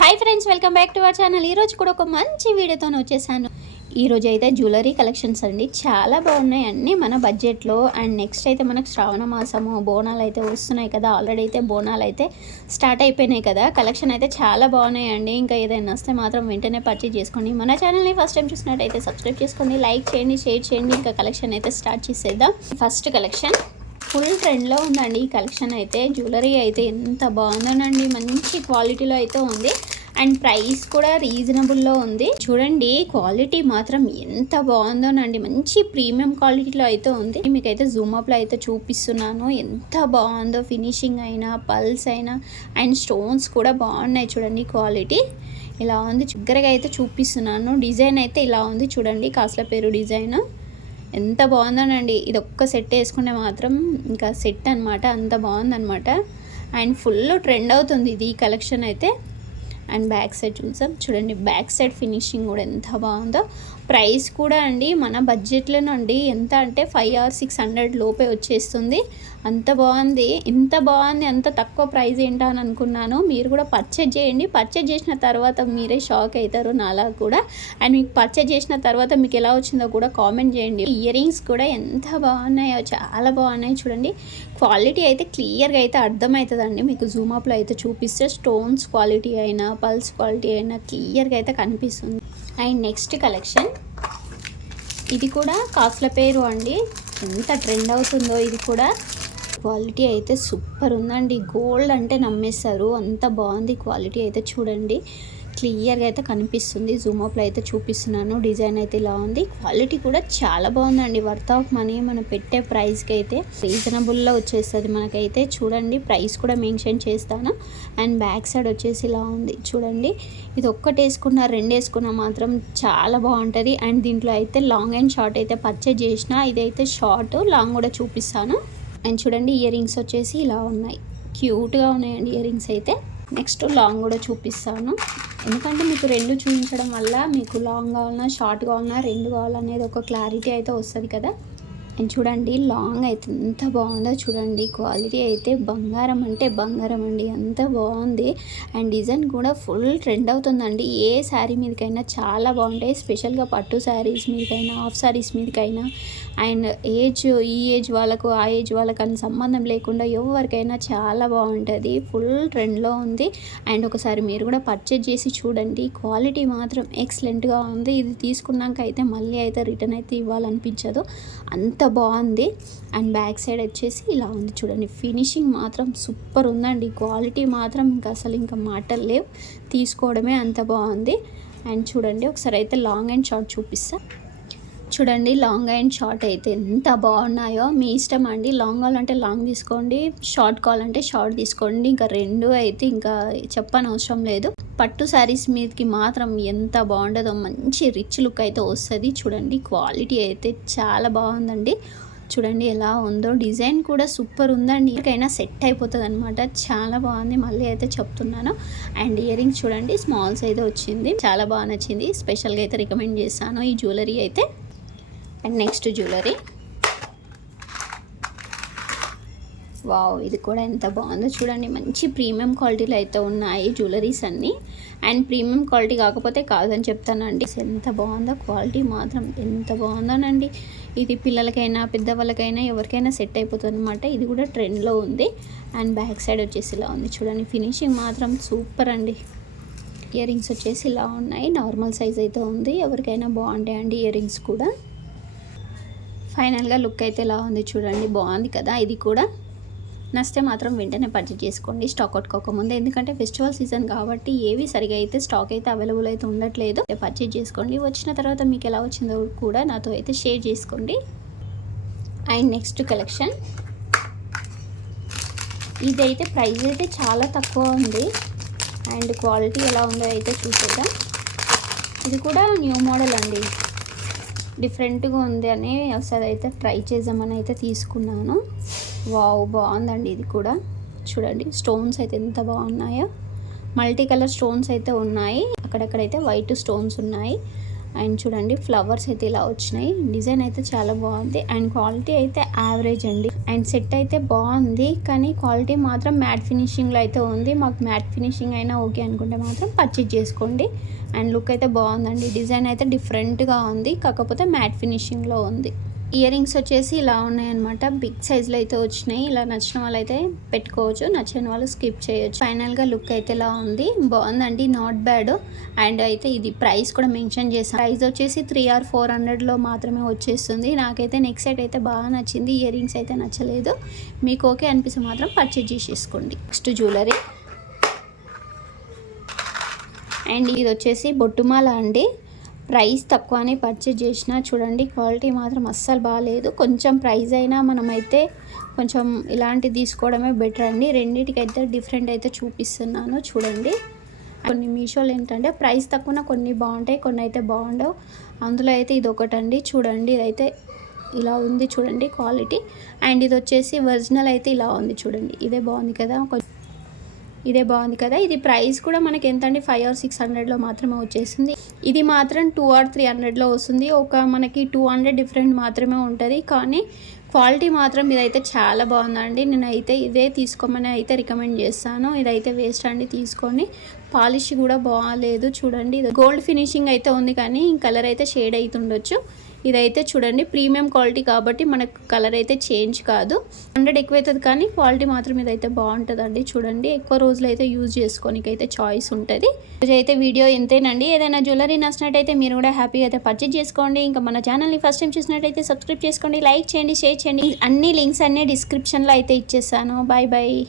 Hi friends, welcome back to our channel. ఈరోజు కూడా ఒక మంచి వీడియోతో వచ్చేసాను. ఈరోజు అయితే జ్యువెలరీ కలెక్షన్స్ అండి, చాలా బాగున్నాయి అన్నీ మన బడ్జెట్లో. అండ్ నెక్స్ట్ అయితే మనకు శ్రావణ మాసము బోనాలు అయితే వస్తున్నాయి కదా. ఆల్రెడీ అయితే బోనాలు అయితే స్టార్ట్ అయిపోయినాయి కదా. కలెక్షన్ అయితే చాలా బాగున్నాయండి. ఇంకా ఏదైనా వస్తే మాత్రం వెంటనే పర్చేజ్ చేసుకోండి. మన ఛానల్ని ఫస్ట్ టైం చూసినట్టయితే సబ్స్క్రైబ్ చేసుకోండి, లైక్ చేయండి, షేర్ చేయండి. ఇంకా కలెక్షన్ అయితే స్టార్ట్ చేసేద్దాం. ఫస్ట్ కలెక్షన్ ఫుల్ ట్రెండ్లో ఉందండి. ఈ కలెక్షన్ అయితే జ్యువెలరీ అయితే ఎంత బాగుందోనండి, మంచి క్వాలిటీలో అయితే ఉంది. అండ్ ప్రైస్ కూడా రీజనబుల్లో ఉంది. చూడండి క్వాలిటీ మాత్రం ఎంత బాగుందోనండి, మంచి ప్రీమియం క్వాలిటీలో అయితే ఉంది. మీకైతే జూమప్లో అయితే చూపిస్తున్నాను ఎంత బాగుందో. ఫినిషింగ్ అయినా, పల్స్ అయినా, అండ్ స్టోన్స్ కూడా బాగున్నాయి. చూడండి క్వాలిటీ ఇలా ఉంది. దగ్గరగా అయితే చూపిస్తున్నాను. డిజైన్ అయితే ఇలా ఉంది చూడండి, కాస్ల పేరు డిజైన్ ఎంత బాగుందోనండి. ఇది ఒక్క సెట్ వేసుకుంటే మాత్రం ఇంకా సెట్ అనమాట, అంత బాగుందనమాట. అండ్ ఫుల్ ట్రెండ్ అవుతుంది ఇది ఈ కలెక్షన్ అయితే. అండ్ బ్యాక్ సైడ్ చూసాం చూడండి, బ్యాక్ సైడ్ ఫినిషింగ్ కూడా ఎంత బాగుందో. ప్రైస్ కూడా అండి మన బడ్జెట్లోనండి, ఎంత అంటే 500 or 600 లోపే వచ్చేస్తుంది. అంత బాగుంది. ఇంత బాగుంది, అంత తక్కువ ప్రైస్ ఏంటా అని అనుకున్నాను. మీరు కూడా పర్చేజ్ చేయండి. పర్చేజ్ చేసిన తర్వాత మీరే షాక్ అవుతారు, నాలా కూడా. అండ్ మీకు పర్చేజ్ చేసిన తర్వాత మీకు ఎలా వచ్చిందో కూడా కామెంట్ చేయండి. ఇయర్ రింగ్స్ కూడా ఎంత బాగున్నాయో, చాలా బాగున్నాయి చూడండి. క్వాలిటీ అయితే క్లియర్గా అయితే అర్థమవుతుందండి మీకు. జూమప్లో అయితే చూపిస్తే స్టోన్స్ క్వాలిటీ అయినా, పల్స్ క్వాలిటీ అయినా క్లియర్గా అయితే కనిపిస్తుంది. అండ్ నెక్స్ట్ కలెక్షన్ ఇది కూడా కాస్ల పేరు అండి, ఎంత ట్రెండ్ అవుతుందో ఇది కూడా. క్వాలిటీ అయితే సూపర్ ఉందండి. గోల్డ్ అంటే నమ్మేస్తారు, అంత బాగుంది క్వాలిటీ అయితే. చూడండి క్లియర్గా అయితే కనిపిస్తుంది. జూమప్లో అయితే చూపిస్తున్నాను. డిజైన్ అయితే ఇలా ఉంది. క్వాలిటీ కూడా చాలా బాగుందండి. వర్త్ ఆఫ్ మనీ మనం పెట్టే ప్రైస్కి అయితే రీజనబుల్లో వచ్చేస్తుంది మనకైతే. చూడండి ప్రైస్ కూడా మెన్షన్ చేస్తాను. అండ్ బ్యాక్ సైడ్ వచ్చేసి ఇలా ఉంది చూడండి. ఇది ఒక్కటి వేసుకున్నా, రెండు వేసుకున్నా మాత్రం చాలా బాగుంటుంది. అండ్ దీంట్లో అయితే లాంగ్ అండ్ షార్ట్ అయితే పర్చేజ్ చేసిన. ఇదైతే షార్ట్, లాంగ్ కూడా చూపిస్తాను. అండ్ చూడండి ఇయర్ రింగ్స్ వచ్చేసి ఇలా ఉన్నాయి, క్యూట్గా ఉన్నాయండి ఇయర్ రింగ్స్ అయితే. నెక్స్ట్ లాంగ్ కూడా చూపిస్తాను, ఎందుకంటే మీకు రెండు చూపించడం వల్ల మీకు లాంగ్ కావాలన్నా, షార్ట్ కావాలన్నా, రెండు కావాలనేది ఒక క్లారిటీ అయితే వస్తుంది కదా. అండ్ చూడండి లాంగ్ అయితే ఎంత బాగుందో చూడండి. క్వాలిటీ అయితే బంగారం అంటే బంగారం అండి, అంత బాగుంది. అండ్ డిజైన్ కూడా ఫుల్ ట్రెండ్ అవుతుందండి. ఏ శారీ మీదకైనా చాలా బాగుంటాయి, స్పెషల్గా పట్టు శారీస్ మీదకైనా, హాఫ్ శారీస్ మీదకైనా. అండ్ ఈ ఏజ్ వాళ్ళకు, ఆ ఏజ్ వాళ్ళకు అని సంబంధం లేకుండా ఎవరికైనా చాలా బాగుంటుంది. ఫుల్ ట్రెండ్లో ఉంది. అండ్ ఒకసారి మీరు కూడా పర్చేజ్ చేసి చూడండి. క్వాలిటీ మాత్రం ఎక్సలెంట్గా ఉంది. ఇది తీసుకున్నాక అయితే మళ్ళీ అయితే రిటర్న్ అయితే ఇవ్వాలనిపించదు, అంత బాగుంది. అండ్ బ్యాక్ సైడ్ వచ్చేసి ఇలా ఉంది చూడండి. ఫినిషింగ్ మాత్రం సూపర్ ఉందండి. క్వాలిటీ మాత్రం ఇంకా అసలు ఇంకా మాటలు లేవు, తీసుకోవడమే అంత బాగుంది. అండ్ చూడండి ఒకసారి అయితే లాంగ్ అండ్ షార్ట్ చూపిస్తా. చూడండి లాంగ్ అండ్ షార్ట్ అయితే ఎంత బాగున్నాయో. మీ ఇష్టం అండి, లాంగ్ కావాలంటే లాంగ్ తీసుకోండి, షార్ట్ కావాలంటే షార్ట్ తీసుకోండి. ఇంకా రెండు అయితే ఇంకా చెప్పని అవసరం లేదు. పట్టు శారీస్ మీదకి మాత్రం ఎంత బాగుంటుందో, మంచి రిచ్ లుక్ అయితే వస్తుంది. చూడండి క్వాలిటీ అయితే చాలా బాగుందండి. చూడండి ఎలా ఉందో. డిజైన్ కూడా సూపర్ ఉందండి, ఎవరికైనా సెట్ అయిపోతుంది అనమాట. చాలా బాగుంది, మళ్ళీ అయితే చెప్తున్నాను. అండ్ ఇయర్ రింగ్స్ చూడండి స్మాల్ సైజ్ వచ్చింది, చాలా బాగా నచ్చింది. స్పెషల్గా అయితే రికమెండ్ చేస్తాను ఈ జ్యువెలరీ అయితే. అండ్ నెక్స్ట్ జ్యువెలరీ, వావ్ ఇది కూడా ఎంత బాగుందో చూడండి. మంచి ప్రీమియం క్వాలిటీలో అయితే ఉన్నాయి జ్యువెలరీస్ అన్నీ. అండ్ ప్రీమియం క్వాలిటీ కాకపోతే కాదని చెప్తానండి. ఎంత బాగుందో క్వాలిటీ మాత్రం, ఎంత బాగుందోనండి. ఇది పిల్లలకైనా, పెద్దవాళ్ళకైనా, ఎవరికైనా సెట్ అయిపోతుంది అనమాట. ఇది కూడా ట్రెండ్లో ఉంది. అండ్ బ్యాక్ సైడ్ వచ్చేసి ఇలా ఉంది చూడండి. ఫినిషింగ్ మాత్రం సూపర్ అండి. ఇయర్ రింగ్స్ వచ్చేసి ఇలా ఉన్నాయి, నార్మల్ సైజ్ అయితే ఉంది. ఎవరికైనా బాగుంటాయండి ఇయర్ రింగ్స్ కూడా. ఫైనల్గా లుక్ అయితే ఇలా ఉంది చూడండి, బాగుంది కదా. ఇది కూడా నచ్చితే మాత్రం వెంటనే పర్చేజ్ చేసుకోండి, స్టాక్ అవుట్ కాకముందే. ఎందుకంటే ఫెస్టివల్ సీజన్ కాబట్టి ఏవి సరిగా అయితే స్టాక్ అయితే అవైలబుల్ అయితే ఉండట్లేదు. పర్చేజ్ చేసుకోండి. వచ్చిన తర్వాత మీకు ఎలా వచ్చిందో కూడా నాతో అయితే షేర్ చేసుకోండి. అండ్ నెక్స్ట్ కలెక్షన్ ఇదైతే ప్రైస్ అయితే చాలా తక్కువ ఉంది. అండ్ క్వాలిటీ ఎలా ఉందో అయితే చూసేద్దాం. ఇది కూడా న్యూ మోడల్ అండి, డిఫరెంట్గా ఉంది అని ఒకసారి అయితే ట్రై చేద్దామని అయితే తీసుకున్నాను. వావ్ బాగుందండి. ఇది కూడా చూడండి స్టోన్స్ అయితే ఎంత బాగున్నాయో. మల్టీ కలర్ స్టోన్స్ అయితే ఉన్నాయి, అక్కడక్కడైతే వైట్ స్టోన్స్ ఉన్నాయి. అండ్ చూడండి ఫ్లవర్స్ అయితే ఇలా వచ్చినాయి. డిజైన్ అయితే చాలా బాగుంది. అండ్ క్వాలిటీ అయితే యావరేజ్ అండి. అండ్ సెట్ అయితే బాగుంది, కానీ క్వాలిటీ మాత్రం మ్యాట్ ఫినిషింగ్లో అయితే ఉంది. మాకు మ్యాట్ ఫినిషింగ్ అయినా ఓకే అనుకుంటే మాత్రం పర్చేజ్ చేసుకోండి. అండ్ లుక్ అయితే బాగుందండి, డిజైన్ అయితే డిఫరెంట్గా ఉంది, కాకపోతే మ్యాట్ ఫినిషింగ్లో ఉంది. ఇయర్ రింగ్స్ వచ్చేసి ఇలా ఉన్నాయన్నమాట, బిగ్ సైజ్లో అయితే వచ్చినాయి. ఇలా నచ్చిన వాళ్ళు అయితే పెట్టుకోవచ్చు, నచ్చని వాళ్ళు స్కిప్ చేయొచ్చు. ఫైనల్గా లుక్ అయితే ఇలా ఉంది, బాగుందండి, నాట్ బ్యాడ్. అండ్ అయితే ఇది ప్రైస్ కూడా మెన్షన్ చేశాను. ప్రైస్ వచ్చేసి 3 or 400లో మాత్రమే వచ్చేస్తుంది. నాకైతే నెక్ సెట్ అయితే బాగా నచ్చింది, ఇయర్ రింగ్స్ అయితే నచ్చలేదు. మీకు ఓకే అనిపిస్తే మాత్రం పర్చేజ్ చేసేసుకోండి. నెక్స్ట్ జ్యువెలరీ, అండ్ ఇది వచ్చేసి బొట్టుమాల అండి. ప్రైస్ తక్కువనే పర్చేజ్ చేసిన, చూడండి క్వాలిటీ మాత్రం అస్సలు బాగాలేదు. కొంచెం ప్రైస్ అయినా మనమైతే కొంచెం ఇలాంటివి తీసుకోవడమే బెటర్ అండి. రెండింటికైతే డిఫరెంట్ అయితే చూపిస్తున్నాను చూడండి. కొన్ని మీషోలో ఏంటంటే ప్రైస్ తక్కువ కొన్ని బాగుంటాయి, కొన్ని అయితే బాగుండవు. అందులో అయితే ఇది ఒకటండి, చూడండి ఇదైతే ఇలా ఉంది చూడండి క్వాలిటీ. అండ్ ఇది వచ్చేసి ఒరిజినల్ అయితే ఇలా ఉంది చూడండి, ఇదే బాగుంది కదా, ఇదే బాగుంది కదా. ఇది ప్రైస్ కూడా మనకి ఎంత అండి, 5 or 600లో మాత్రమే వచ్చేస్తుంది. ఇది మాత్రం 2 or 300లో వస్తుంది. ఒక మనకి 200 డిఫరెంట్ మాత్రమే ఉంటుంది, కానీ క్వాలిటీ మాత్రం ఇదైతే చాలా బాగుందండి. నేనైతే ఇదే తీసుకోమని అయితే రికమెండ్ చేస్తాను. ఇదైతే వేస్ట్ అండి, తీసుకొని పాలిష్ కూడా బాగాలేదు చూడండి. ఇది గోల్డ్ ఫినిషింగ్ అయితే ఉంది, కానీ కలర్ అయితే షేడ్ అవుతుండొచ్చు. ఇదైతే చూడండి ప్రీమియం క్వాలిటీ కాబట్టి మనకు కలర్ అయితే చేంజ్ కాదు. 100 ఎక్కువ అవుతుంది, కానీ క్వాలిటీ మాత్రం ఇదైతే బాగుంటుందండి. చూడండి ఎక్కువ రోజులు అయితే యూజ్ చేసుకోనికి అయితే చాయిస్ ఉంటుంది. రోజు అయితే వీడియో ఎంతేనండి. ఏదైనా జ్యువెలరీ నచ్చినట్టయితే మీరు కూడా హ్యాపీగా అయితే పర్చేజ్ చేసుకోండి. ఇంకా మన ఛానల్ని ఫస్ట్ టైం చూసినట్టయితే సబ్స్క్రైబ్ చేసుకోండి, లైక్ చేయండి, షేర్ చేయండి. అన్ని లింక్స్ అన్నీ డిస్క్రిప్షన్లో అయితే ఇచ్చేసాను. Bye bye.